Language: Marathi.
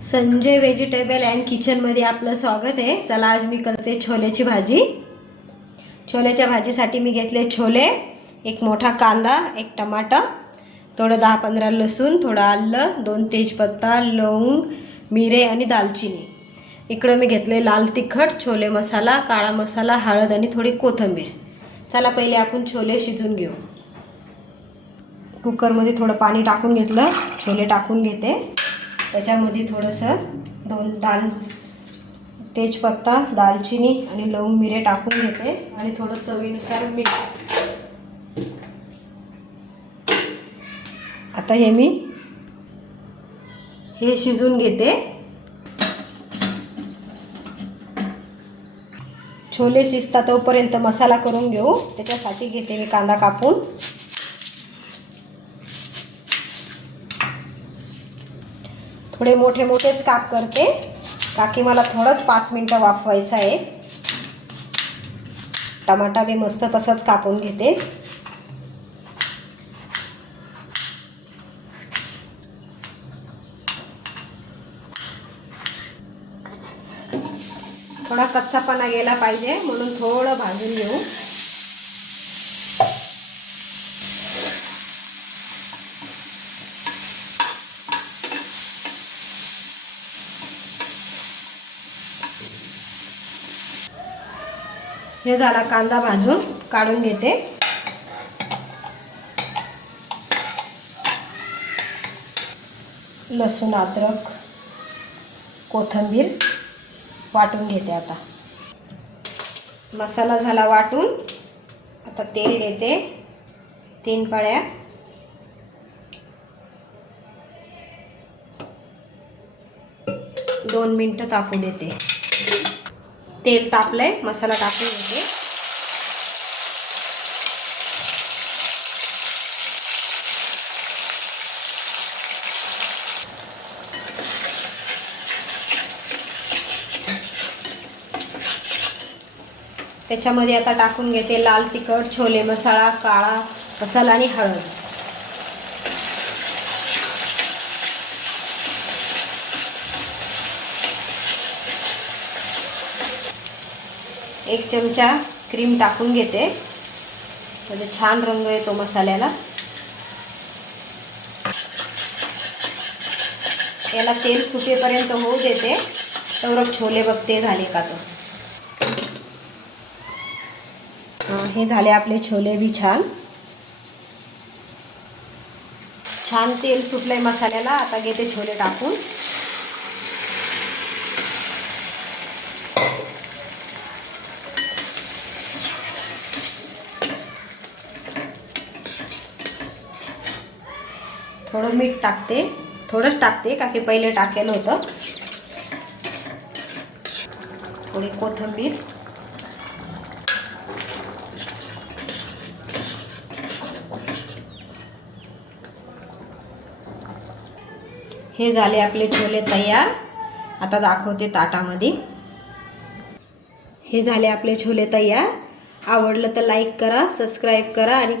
संजय व्हेजिटेबल अँड किचनमध्ये आपलं स्वागत आहे। चला आज मी करते छोलेची भाजी। छोलेच्या भाजीसाठी मी घेतले छोले, एक मोठा कांदा, एक टमाटा, थोडं 10-15 लसूण, थोडं आलं, 2 तेजपत्ता, लवंग, मिरे आणि दालचिनी। इकडे मी घेतले लाल तिखट, छोले मसाला, काळा मसाला, हळद आणि थोडी कोथिंबीर। चला पहिले आपण छोले शिजवून घेऊ। कुकरमध्ये थोडं पाणी टाकून घेतलं, छोले टाकून घेते। त्याच्यामध्ये थोडंसं 2 तेजपत्ता, दालचिनी आणि लवंग मिरे टाकून घेते आणि थोडं चवीनुसार मीठ। आता हे शिजवून घेते। छोले शिजतात तोपर्यंत मसाला करून घेऊ। त्याच्यासाठी घेते मी कांदा कापून, थोडे मोठे मोठेच काप करते काकी मला थोडंच 5 मिनिटं वाफवायचं आहे। टमाटा भी मस्त तसंच कापून घेते। थोडा कच्चापणा गेला पाहिजे म्हणून थोडं भाजून घेऊ। हे झाला कांदा भाजून काढून घेते। लसूण, अद्रक, कोथिंबीर वाटून घेते। आता मसाला झाला वाटून, आता तेल घेते 3 पळ्या। दोन मिनिटं तापू देते। तेल तापलंय, मसाला टाकून घेते। त्याच्यामध्ये आता टाकून घेते लाल तिखट, छोले मसाला, काळा मसाला आणि हळद। एक चमचा क्रीम टाकून घेते, म्हणजे छान रंग येतो मसाल्याला। याला तेल सुटेपर्यंत होऊ देते, तर छोले बघते झाले का तो। हे झाले आपले छोले भी छान तेल सुटलंय मसाल्याला। आता घेते छोले टाकून। थोडं मीठ टाकते, थोडंच टाकते का की पहिले टाकेल होतं। थोडी कोथिंबीर, हे झाले आपले छोले तयार। आता दाखवते ताटामध्ये। हे झाले आपले छोले तयार। आवडलं तर लाईक करा, सबस्क्राईब करा आणि